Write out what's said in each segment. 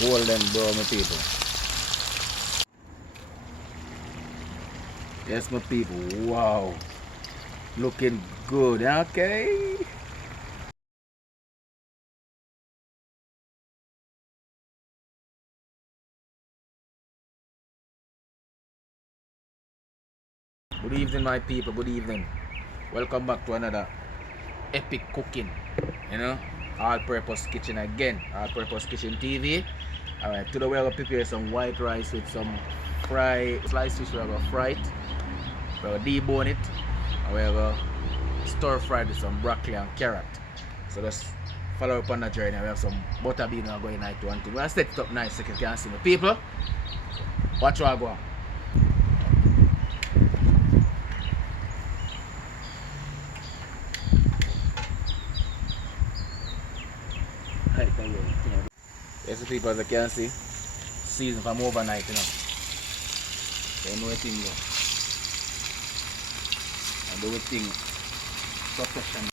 Golden brown, my people. Yes, my people. Wow. Looking good, okay? Good evening, my people. Good evening. Welcome back to another epic cooking. You know, all-purpose kitchen again. All-purpose kitchen TV. Alright, today we're gonna prepare some white rice with some sliced fish. We're gonna fry it. We're gonna debone it. And we're gonna stir fry it with some broccoli and carrot. So just follow up on that journey. We have some butter bean we're going to one thing. We're gonna set it up nice so you can see me. People, watch what I go on. Yes, the people, as you can see, season from overnight, you know. You know the thing, you know. I do the thing professional.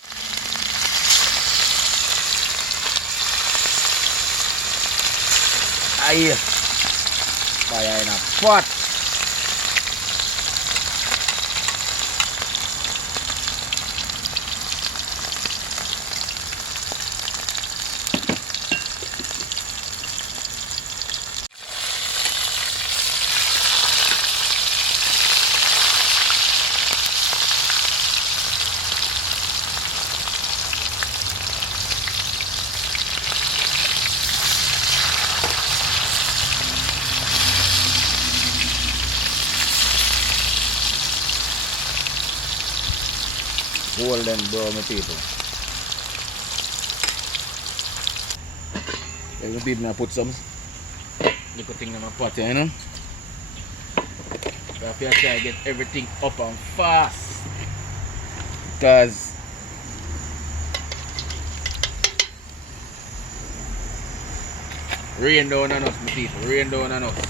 Aye, fire in a pot. Golden brown, my people. Then my people, I put some little thing in my pot here, you know. So I feel like I get everything up and fast. Because rain down on us, my people. Rain down on us.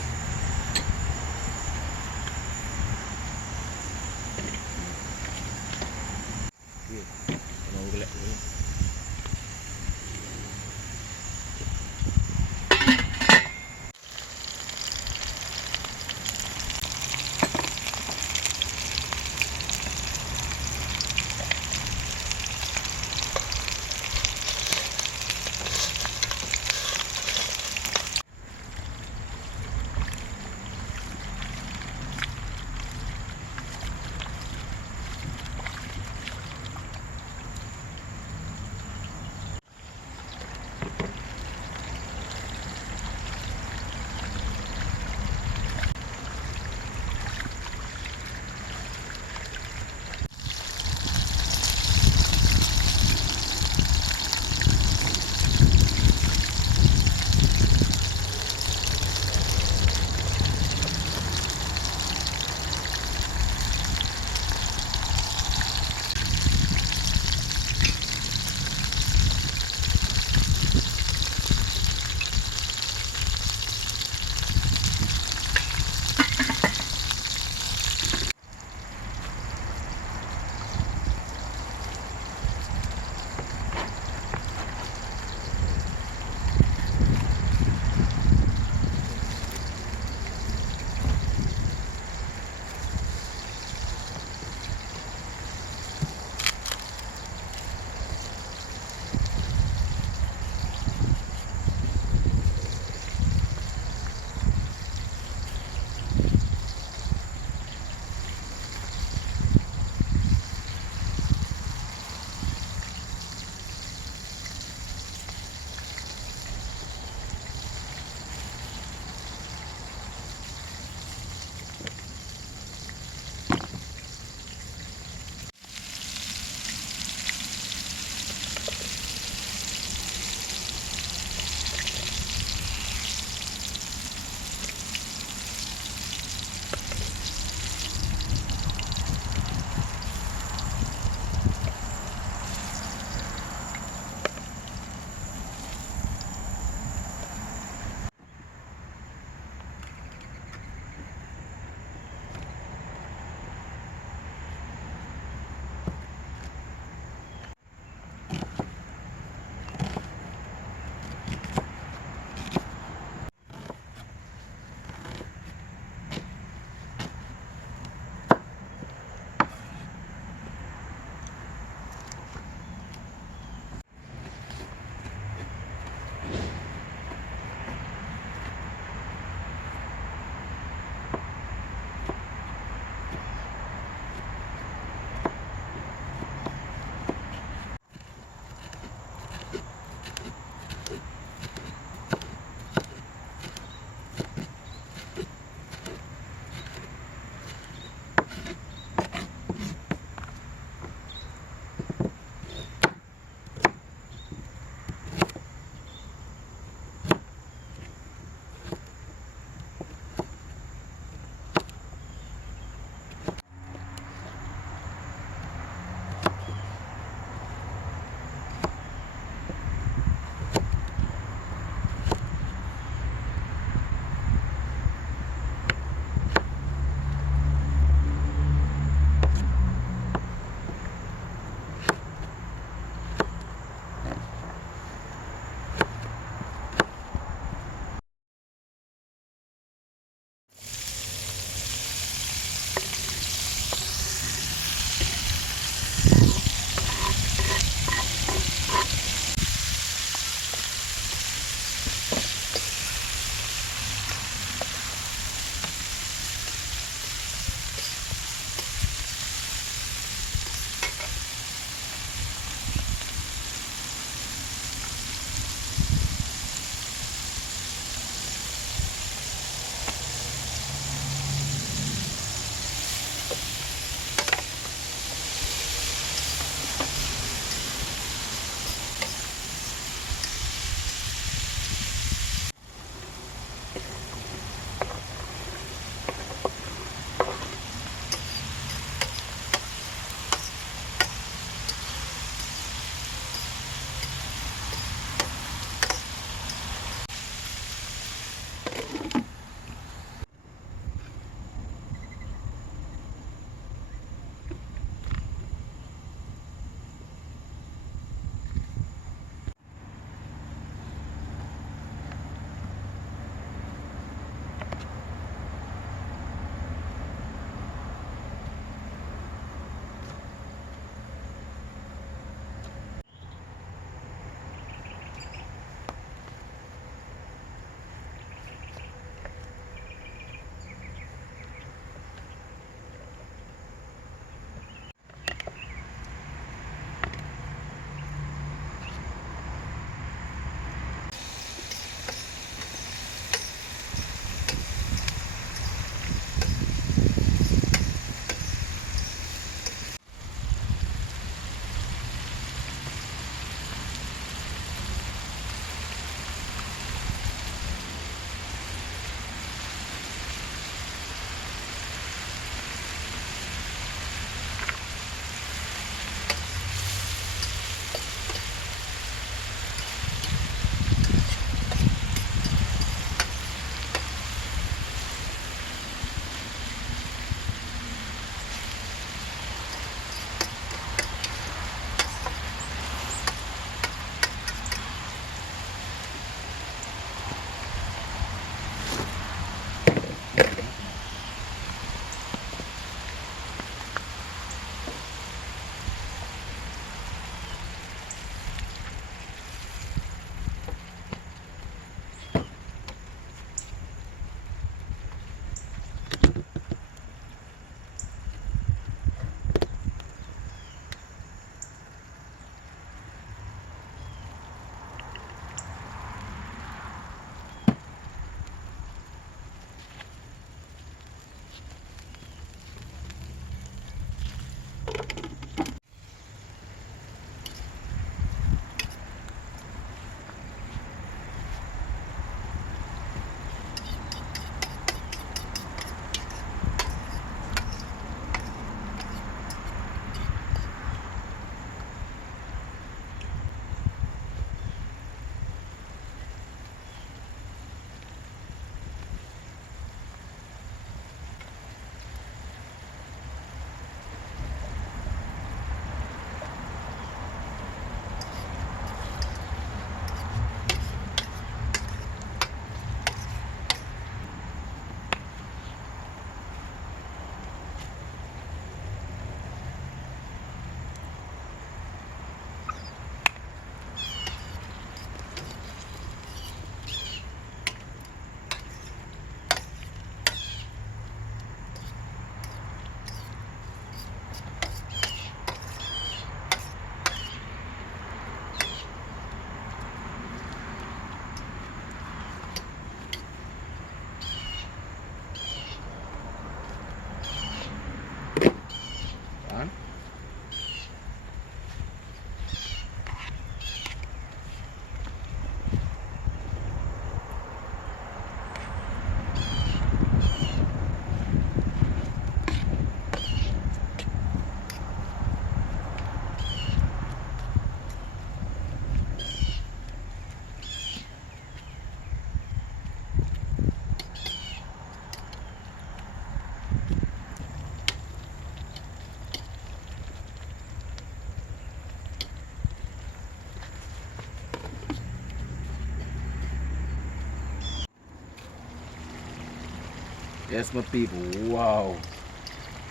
Yes, my people. Wow.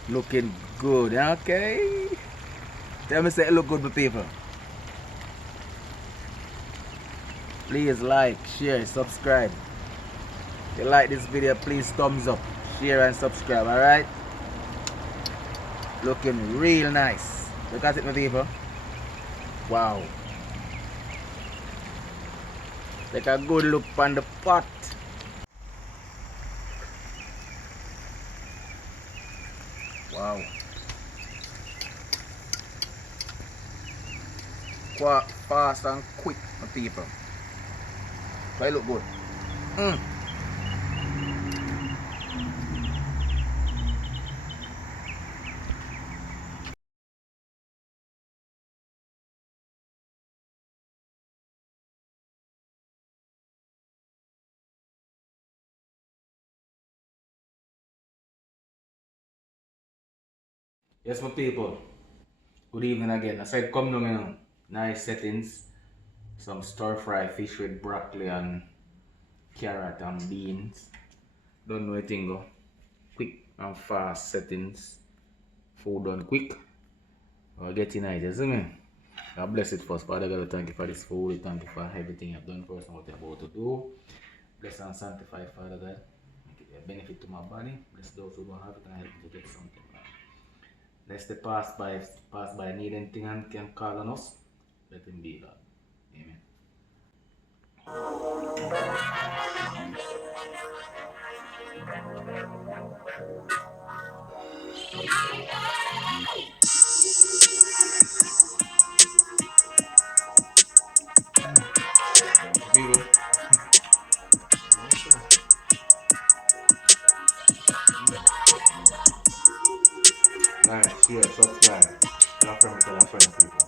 Looking good. Okay. Tell me say it look good, my people. Please like, share, subscribe. If you like this video, please thumbs up, share and subscribe, alright? Looking real nice. Look at it, my people. Wow. Take a good look on the pot. Wow. Quite fast and quick, my people. But it look good. Yes, my people. Good evening again. I said come down, you know. Nice settings. Some stir fry fish with broccoli and carrot and beans. Don't know anything go. Quick and fast settings. Food done quick. We're getting ideas, isn't it? God bless it first. Father God, thank you for this food. Thank you for everything you've done for us and what you're about to do. Bless and sanctify, Father God. Make it a benefit to my body. Bless those who don't have it and help me to get something. Bless the pass by need anything and can call on us. Let him be God. Amen. People. Like, share, subscribe. Tell a friend, people.